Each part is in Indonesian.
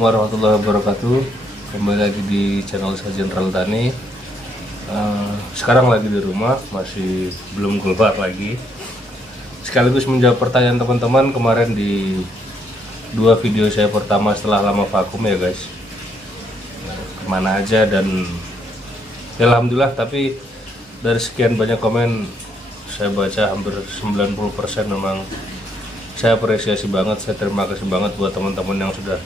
Assalamualaikum warahmatullahi wabarakatuh. Kembali lagi di channel saya Jenderal Tani. Sekarang lagi di rumah, masih belum keluar lagi. Sekaligus menjawab pertanyaan teman-teman kemarin di dua video saya pertama setelah lama vakum ya guys. Kemana aja dan ya, alhamdulillah, tapi dari sekian banyak komen saya baca hampir 90% memang saya apresiasi banget, saya terima kasih banget buat teman-teman yang sudah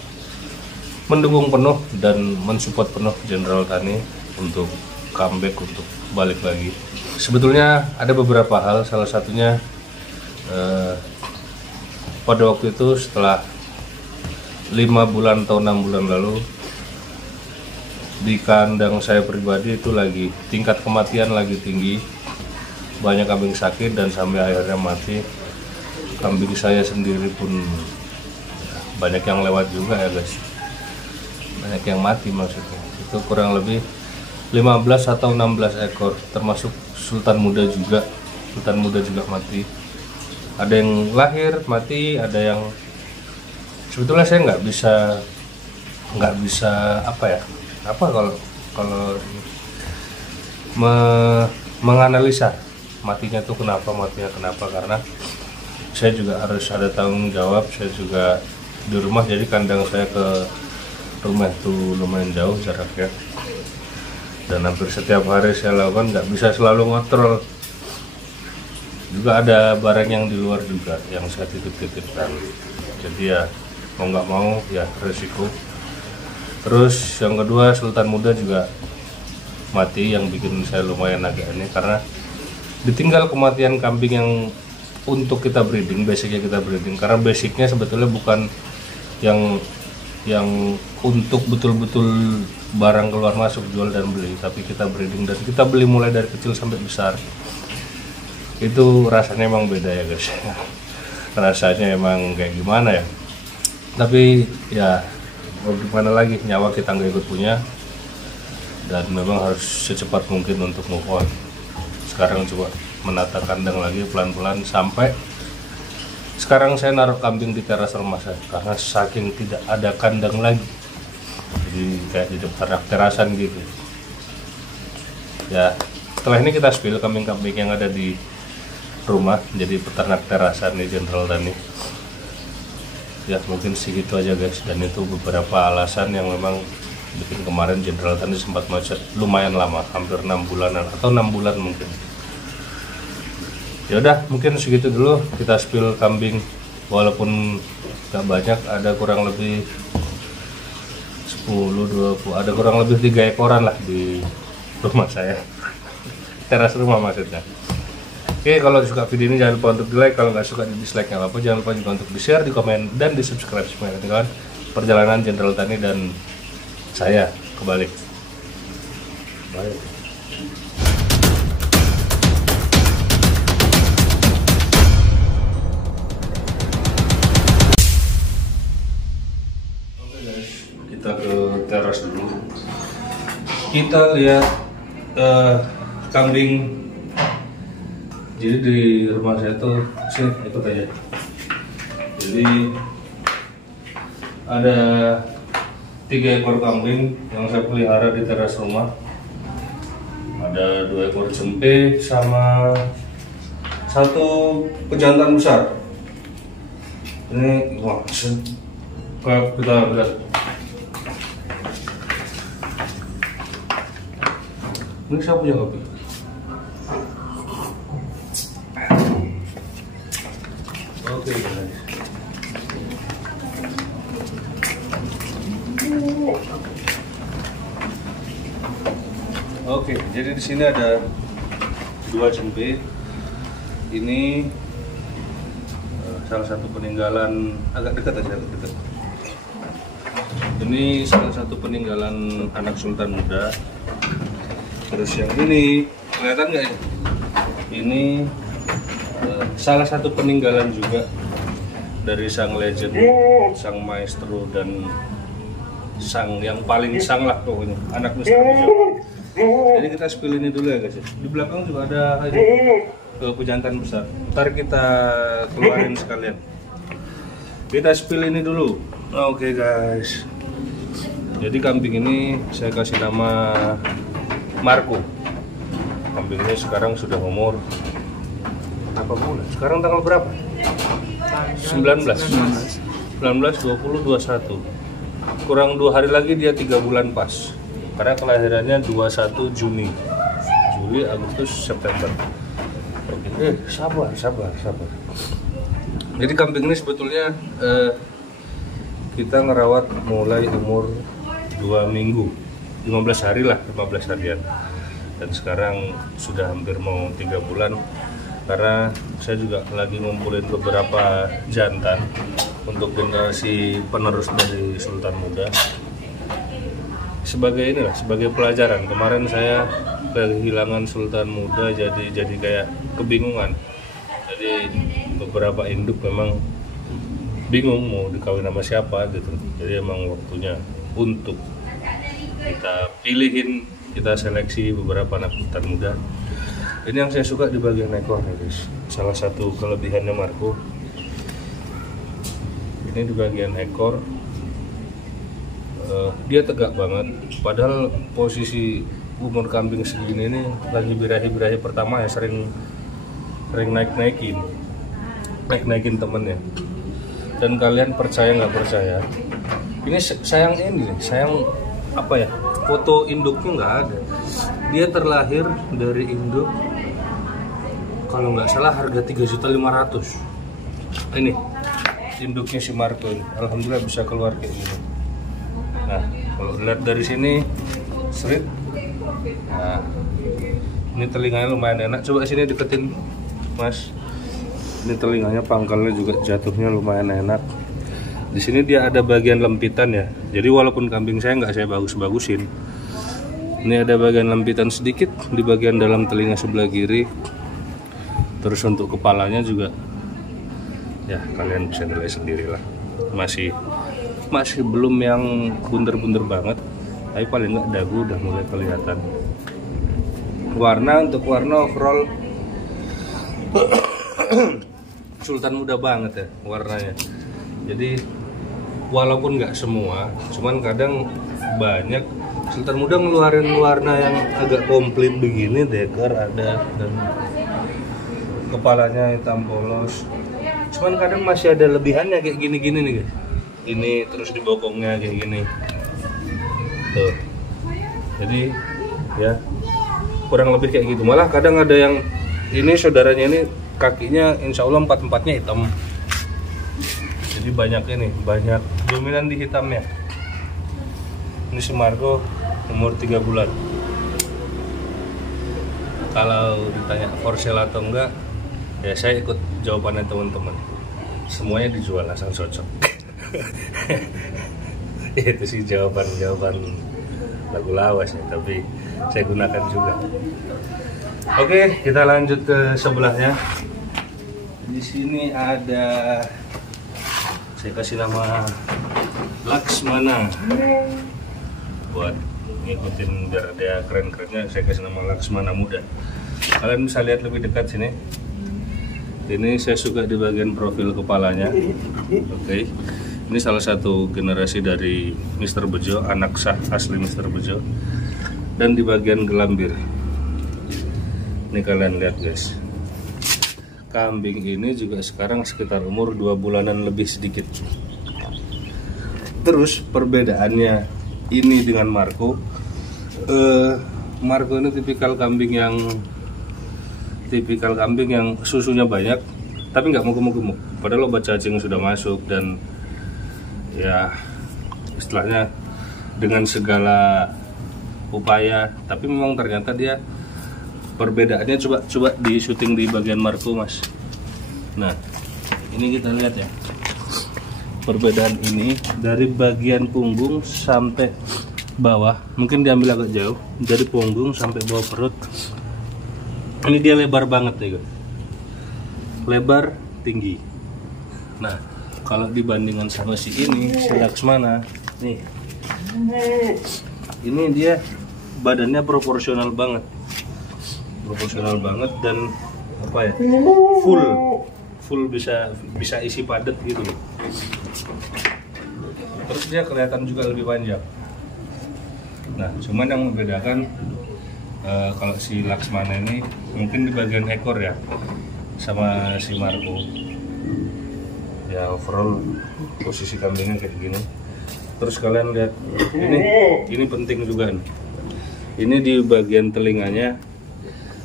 mendukung penuh dan mensupport penuh Jenderal Tani untuk comeback, untuk balik lagi. Sebetulnya ada beberapa hal, salah satunya pada waktu itu setelah 5 bulan atau 6 bulan lalu di kandang saya pribadi itu lagi tingkat kematian lagi tinggi, banyak kambing sakit dan sampai akhirnya mati. Kambing saya sendiri pun banyak yang lewat juga ya guys, banyak yang mati maksudnya. Itu kurang lebih 15 atau 16 ekor, termasuk sultan muda juga. Sultan muda juga mati, ada yang lahir mati, ada yang sebetulnya saya nggak bisa kalau menganalisa matinya tuh matinya kenapa, karena saya juga harus ada tanggung jawab. Saya juga di rumah, jadi kandang saya ke rumah itu lumayan jauh jaraknya, dan hampir setiap hari saya lakukan, nggak bisa selalu ngontrol. Juga ada barang yang di luar juga yang saya titip-titipkan, jadi ya mau nggak mau ya resiko. Terus yang kedua, sultan muda juga mati, yang bikin saya lumayan agak ini karena ditinggal kematian kambing yang untuk kita breeding, basicnya kita breeding, karena basicnya sebetulnya bukan yang untuk betul-betul barang keluar masuk jual dan beli, tapi kita breeding dan kita beli mulai dari kecil sampai besar. Itu rasanya emang beda ya guys. Rasanya emang kayak gimana ya, tapi ya mau gimana lagi, nyawa kita nggak ikut punya, dan memang harus secepat mungkin untuk move on. Sekarang coba menata kandang lagi pelan-pelan, sampai sekarang saya naruh kambing di teras rumah saya karena saking tidak ada kandang lagi, jadi kayak di depan terasan gitu ya. Setelah ini kita spill kambing-kambing yang ada di rumah jadi peternak terasan nih Jenderal Tani ya. Mungkin segitu aja guys, dan itu beberapa alasan yang memang bikin kemarin Jenderal Tani sempat macet lumayan lama, hampir 6 bulanan atau 6 bulan mungkin. Ya udah, mungkin segitu dulu kita spill kambing, walaupun gak banyak, ada kurang lebih 10-20, ada kurang lebih 3 ekoran lah di rumah saya. Teras rumah maksudnya. Oke, kalau suka video ini jangan lupa untuk di like, kalau nggak suka di dislike nggak apa-apa. Jangan lupa juga untuk di share, di komen, dan di subscribe supaya ketinggalan perjalanan Jenderal Tani dan saya kembali. Bye. Kita ke teras dulu, kita lihat kambing. Jadi di rumah saya tuh, sini ikut aja. Jadi ada 3 ekor kambing yang saya pelihara di teras rumah. Ada 2 ekor cempe sama 1 pejantan besar. Ini wah, kita lihat. Ini siapa punya kopi? Oke guys. Oke, jadi di sini ada 2 cempe. Ini salah satu peninggalan, agak dekat aja, agak dekat. Ini salah satu peninggalan anak sultan muda. Terus yang ini kelihatan nggak ya? Ini salah satu peninggalan juga dari sang legend, sang maestro, dan sang yang paling sang lah pokoknya, anak Mister Bejo. Jadi kita spill ini dulu ya guys. Di belakang juga ada pejantan besar. Ntar kita keluarin sekalian. Kita spill ini dulu. Oke guys. Jadi kambing ini saya kasih nama Marco. Kambing ini sekarang sudah umur apa bulan? Sekarang tanggal berapa? 19, 20, 21. Kurang 2 hari lagi dia 3 bulan pas. Karena kelahirannya 21 Juni. Juli, Agustus, September. Oke, sabar. Jadi kambing ini sebetulnya kita ngerawat mulai umur 2 minggu, 15 hari lah, 15 harian. Dan sekarang sudah hampir mau 3 bulan. Karena saya juga lagi ngumpulin beberapa jantan untuk generasi penerus dari Sultan Muda. Sebagai inilah, sebagai pelajaran. Kemarin saya kehilangan Sultan Muda, jadi kayak kebingungan. Jadi beberapa induk memang bingung mau dikawin sama siapa gitu. Jadi emang waktunya untuk kita pilihin, kita seleksi beberapa anak Sultan Muda. Ini yang saya suka di bagian ekor nih guys. Salah satu kelebihannya Marco. Ini di bagian ekor dia tegak banget. Padahal posisi umur kambing segini ini lagi birahi-birahi pertama ya, sering naik-naikin temennya. Dan kalian percaya nggak percaya, ini sayang apa ya, foto induknya nggak ada. Dia terlahir dari induk kalau nggak salah harga 3.500.000. Ini induknya si Marco ini, alhamdulillah bisa keluar kayak gini. Nah, kalau lihat dari sini seret. Nah, ini telinganya lumayan enak. Coba sini deketin, Mas. Ini telinganya, pangkalnya juga jatuhnya lumayan enak. Di sini dia ada bagian lempitan ya. Jadi walaupun kambing saya nggak saya bagus-bagusin, ini ada bagian lempitan sedikit di bagian dalam telinga sebelah kiri. Terus untuk kepalanya juga, ya kalian bisa nilai sendirilah. Masih belum yang bunder-bunder banget, tapi paling nggak dagu udah mulai kelihatan. Untuk warna overall Sultan Muda banget ya warnanya. Jadi walaupun nggak semua, cuman kadang banyak Sultan Muda ngeluarin warna yang agak komplit begini. Dekor ada dan kepalanya hitam polos. Cuman kadang masih ada lebihannya kayak gini-gini nih guys. Ini terus di bokongnya kayak gini. Tuh. Jadi ya kurang lebih kayak gitu. Malah kadang ada yang ini saudaranya ini kakinya insya Allah 4-4-nya hitam. Jadi banyak dominan di hitamnya. Ini si Marco umur 3 bulan. Kalau ditanya for sale atau enggak, ya saya ikut jawabannya teman-teman. Semuanya dijual asal cocok. Itu sih jawaban lagu lawas ya, tapi saya gunakan juga. Oke, kita lanjut ke sebelahnya. Di sini ada, saya kasih nama Laksmana. Buat ngikutin biar dia keren-kerennya, saya kasih nama Laksmana Muda. Kalian bisa lihat lebih dekat sini. Ini saya suka di bagian profil kepalanya. Oke. Ini salah satu generasi dari Mr. Bejo, anak sah asli Mr. Bejo. Dan di bagian gelambir. Ini kalian lihat guys. Kambing ini juga sekarang sekitar umur 2 bulanan lebih sedikit. Terus perbedaannya ini dengan Marco. Marco ini tipikal kambing yang susunya banyak tapi nggak mau gemuk-gemuk, padahal obat cacing sudah masuk dan ya istilahnya dengan segala upaya, tapi memang ternyata dia perbedaannya coba di syuting di bagian Marco Mas. Nah ini kita lihat ya, perbedaan ini dari bagian punggung sampai bawah, mungkin diambil agak jauh, dari punggung sampai bawah perut. Ini dia lebar banget ya guys, lebar tinggi. Nah kalau dibandingkan sama si Laksmana nih, ini dia badannya proporsional banget dan apa ya, full bisa isi padat gitu. Terus dia kelihatan juga lebih panjang. Nah, cuman yang membedakan kalau si Laksmana ini mungkin di bagian ekor ya, sama si Marco. Ya overall posisi kambingnya kayak gini. Terus kalian lihat ini penting juga nih. Ini di bagian telinganya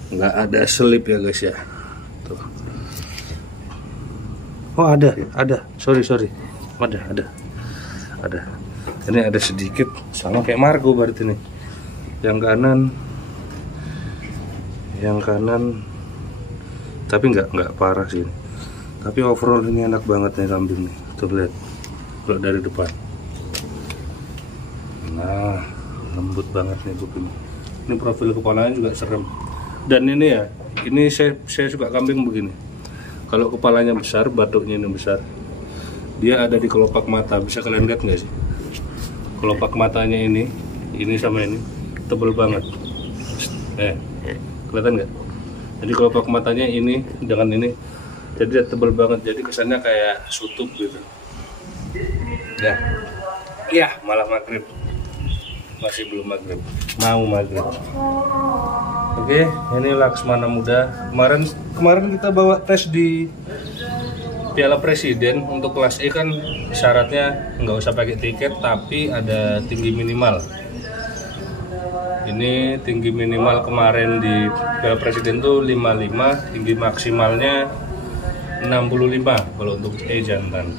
nggak ada selip ya guys ya. Tuh. Oh ada. Sorry. Ada. Ini ada sedikit sama kayak Marco berarti nih. Yang kanan tapi nggak parah sih. Tapi overall ini enak banget nih kambing nih. Tuh lihat kalau dari depan. Nah, lembut banget nih kuping. Ini profil kepalanya juga serem. Dan ini ya, ini saya suka kambing begini. Kalau kepalanya besar, batuknya ini besar, dia ada di kelopak mata. Bisa kalian lihat nggak sih? Kelopak matanya ini sama ini tebel banget. Kelihatan nggak? Jadi kelopak matanya ini dengan ini, jadi tebel banget. Jadi kesannya kayak sutup gitu. Ya, malah maghrib. Masih belum maghrib, mau maghrib. Oke, ini Laksmana muda. Kemarin kita bawa tes di Piala Presiden untuk kelas E kan syaratnya nggak usah pakai tiket, tapi ada tinggi minimal. Ini tinggi minimal kemarin di Piala Presiden tuh 55, tinggi maksimalnya 65 kalau untuk E jantan.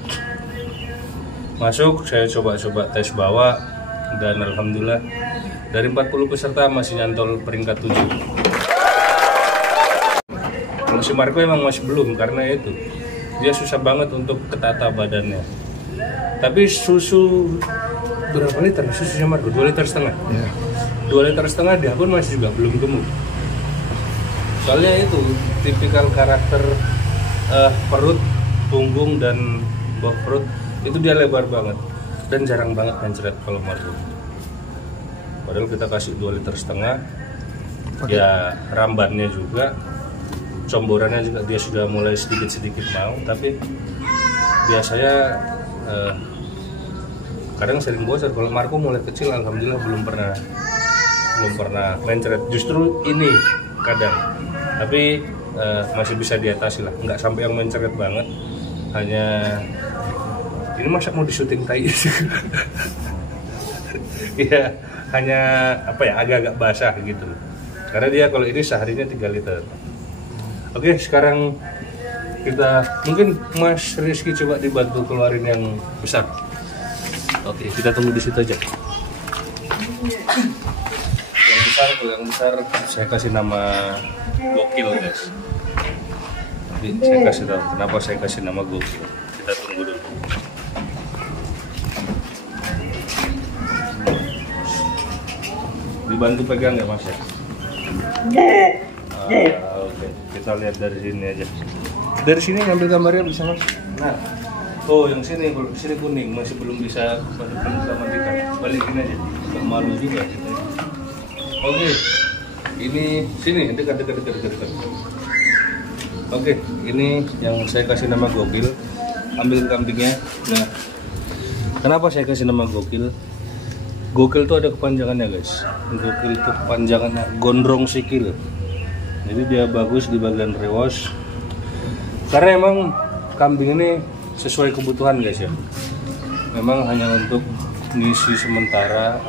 Masuk, saya coba tes bawa. Dan alhamdulillah dari 40 peserta masih nyantol peringkat 7. Kalau si Marco emang masih belum, karena itu dia susah banget untuk ketata badannya. Tapi susu berapa liter susunya Marco? 2,5 liter. Ya. 2,5 liter dia pun masih juga belum gemuk. Soalnya itu tipikal karakter perut, punggung dan bawah perut itu dia lebar banget. Dan jarang banget mencret kalau Marco. Padahal kita kasih 2,5 liter. Ya rambannya juga, comborannya juga dia sudah mulai sedikit mau. Tapi biasanya kadang sering bosan. Kalau Marco mulai kecil, alhamdulillah belum pernah mencret. Justru ini kadang. Tapi masih bisa diatasi lah. Nggak sampai yang mencret banget. Hanya ini masa mau disuting tai ya hanya agak-agak basah gitu, karena dia kalau ini seharinya 3 liter. Oke, sekarang kita mungkin Mas Rizky coba dibantu keluarin yang besar. Oke, kita tunggu di situ aja. Yang besar saya kasih nama Gokil guys. Nanti saya kasih tahu kenapa saya kasih nama Gokil. Kita tunggu dulu. Dibantu pegang ya Mas ya? Oke. Kita lihat dari sini aja. Dari sini ngambil gambarnya bisa Mas? Nah, yang sini kuning masih belum bisa mandikan. Balikin aja. Gak malu juga gitu. Oke. Ini sini dekat. Oke, ini yang saya kasih nama Gokil. Ambil kambingnya. Nah, kenapa saya kasih nama Gokil? Gokil itu ada kepanjangannya guys. Gokil itu kepanjangannya gondrong sikil. Jadi dia bagus di bagian rewos. Karena emang kambing ini sesuai kebutuhan guys ya. Memang hanya untuk ngisi sementara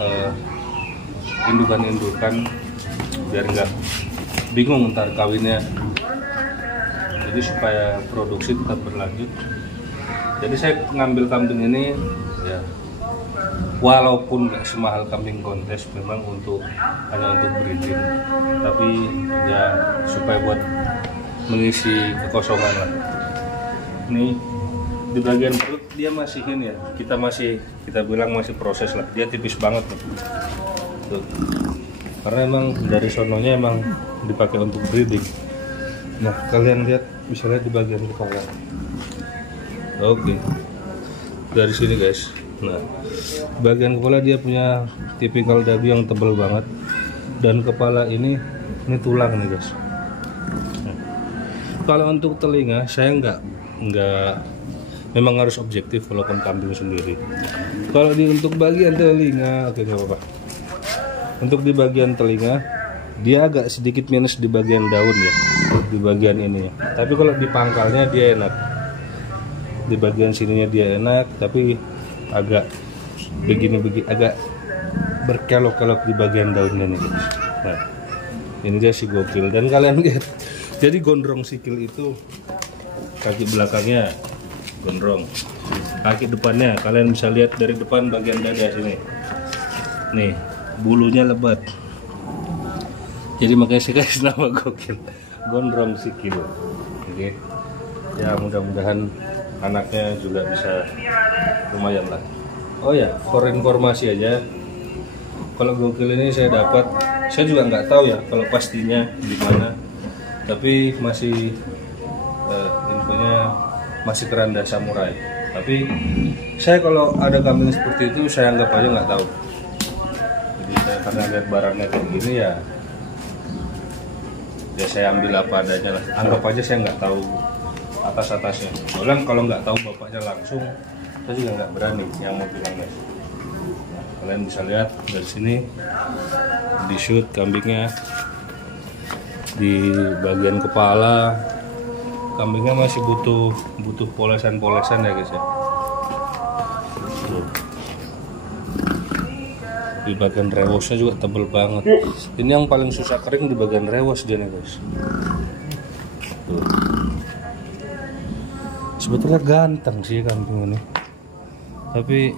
indukan-indukan biar nggak bingung ntar kawinnya. Jadi supaya produksi tetap berlanjut. Jadi saya ngambil kambing ini ya, walaupun nggak semahal kambing kontes, memang hanya untuk breeding, tapi ya supaya buat mengisi kekosongan lah. Ini di bagian perut dia masih ini ya, kita bilang masih proses lah, dia tipis banget tuh. Karena emang dari sononya emang dipakai untuk breeding. Nah kalian lihat, bisa lihat di bagian kepala. Oke, dari sini guys. Nah, bagian kepala dia punya tipikal dagu yang tebal banget, dan kepala ini tulang nih guys. Nah, kalau untuk telinga saya nggak memang harus objektif walaupun kambing sendiri. Kalau untuk bagian telinga, oke nggak apa-apa. Untuk di bagian telinga dia agak sedikit minus di bagian daun ya, di bagian ini. Tapi kalau di pangkalnya dia enak. Di bagian sininya dia enak, tapi agak begini agak berkelok-kelok di bagian daunnya nih guys. Nah, ini dia si gokil. Dan kalian lihat, jadi gondrong sikil itu kaki belakangnya gondrong, kaki depannya kalian bisa lihat dari depan bagian dada sini. Nih, bulunya lebat. Jadi makanya saya kasih nama gokil, gondrong sikil. Oke. Ya mudah-mudahan anaknya juga bisa lumayan lah. Oh ya, for informasi aja, kalau gokil ini saya dapat, saya juga nggak tahu ya kalau pastinya di mana, tapi masih infonya masih keranda samurai. Tapi saya kalau ada kambing seperti itu saya anggap aja nggak tahu. Jadi saya karena lihat barangnya kayak gini ya saya ambil apa adanya lah. Anggap aja saya nggak tahu atas-atasnya. Soalnya kalau nggak tahu bapaknya langsung, saya juga nggak berani yang mau bilang guys. Nah, kalian bisa lihat dari sini di shoot kambingnya, di bagian kepala kambingnya masih butuh polesan-polesan ya guys ya. Tuh. Di bagian rewosnya juga tebel banget. Ini yang paling susah kering di bagian rewos dia nih guys. Tuh. Sebetulnya ganteng sih kambing ini, tapi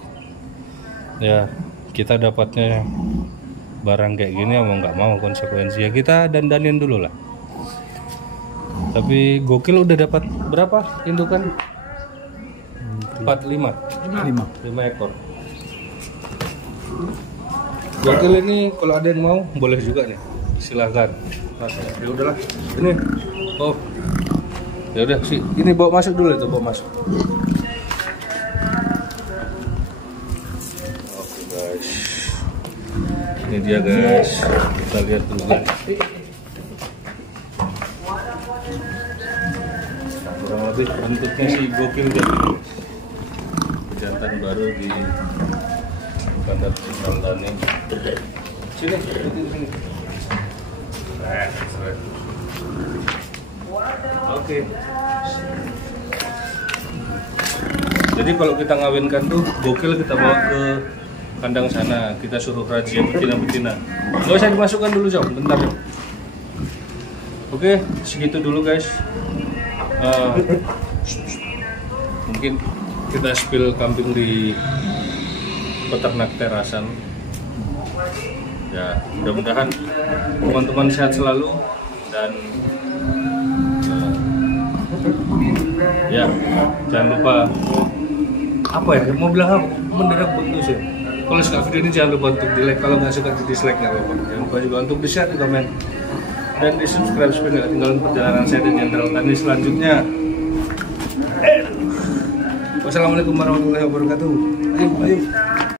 ya kita dapatnya barang kayak gini ya mau nggak mau konsekuensi ya kita dandanin dulu lah. Tapi gokil udah dapat berapa indukan? 5 ekor. Gokil ini kalau ada yang mau boleh juga nih, silahkan. Ya udahlah, ini. Oh, ya udah sih, ini bawa masuk dulu itu, bawa masuk. Oke guys, ini dia guys, kita lihat dulu guys. Kurang lebih bentuknya si gokil jadi pejantan baru di Bandar Saldani. Sini, sini. Oke. Jadi kalau kita ngawinkan tuh gokil kita bawa ke kandang sana, kita suruh razia betina-betina. Gak usah dimasukkan dulu Jom, bentar Jom. Oke, segitu dulu guys. Mungkin kita spill kambing di peternak terasan. Ya, mudah-mudahan teman-teman sehat selalu dan ya jangan lupa apa ya mau bilang apa mendadak bagus ya. Kalau suka video ini jangan lupa untuk di like, kalau nggak suka di dislike nggak apa-apa. Jangan lupa juga untuk di share, di komen dan di subscribe supaya nggak ketinggalan perjalanan saya dan Jenderal Tani selanjutnya. Wassalamualaikum warahmatullahi wabarakatuh. Ayo.